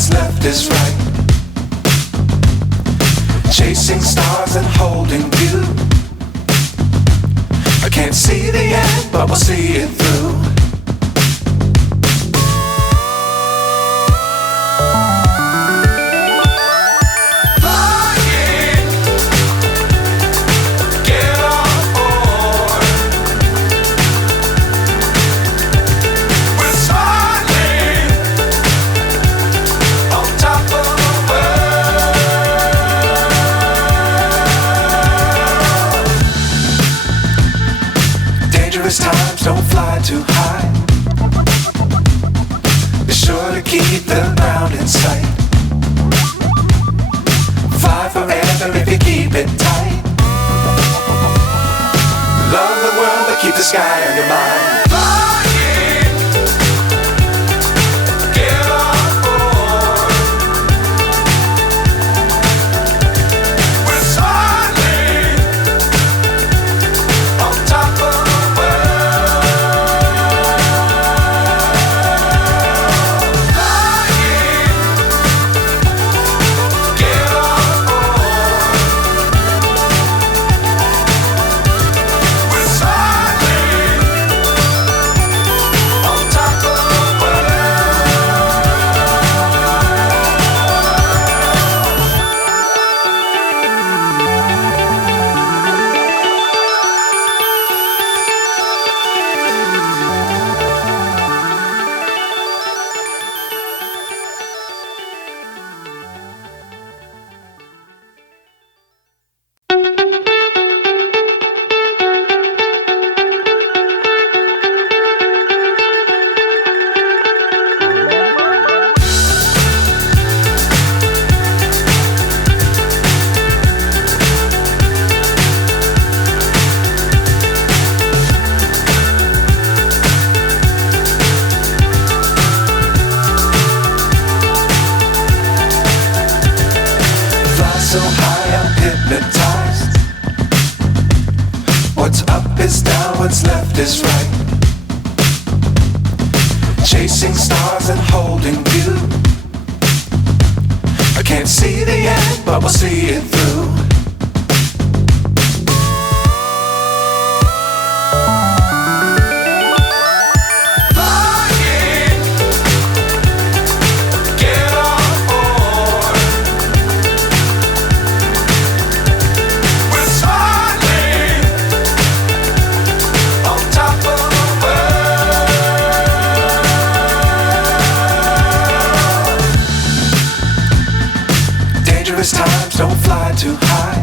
what's left is right. Chasing stars and holding you. I can't see the end, but we'll see it through. Times don't fly too high. Be sure to keep the ground in sight. Fly forever if you keep it tight. Love the world but keep the sky on your mind. So high I'm hypnotized. What's up is down, what's left is right. Chasing stars and holding you. I can't see the end, but we'll see it through. Times don't fly too high.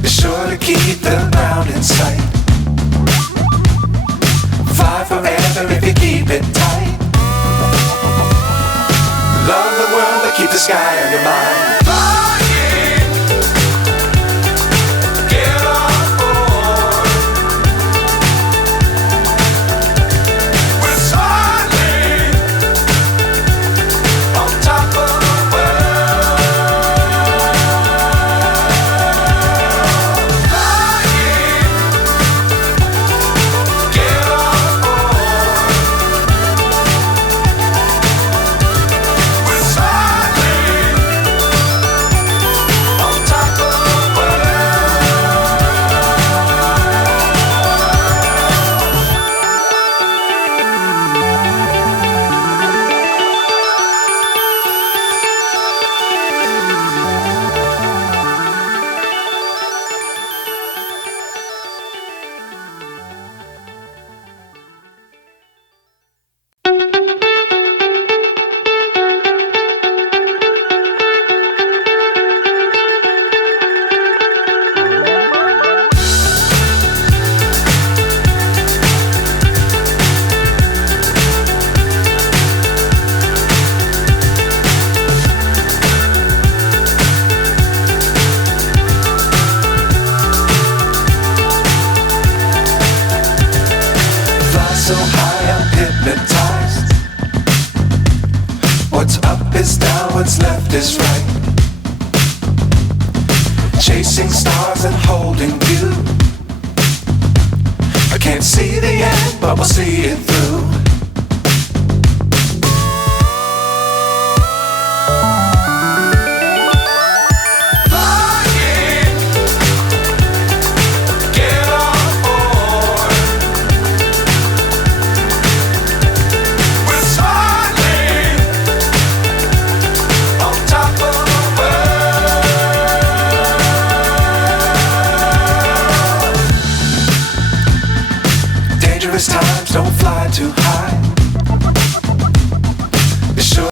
Be sure to keep the ground in sight. Fly forever if you keep it tight. Love the world but keep the sky on your mind. So high I'm hypnotized. What's up is down, what's left is right. Chasing stars and holding you. I can't see the end, but we'll see it through. fly too high.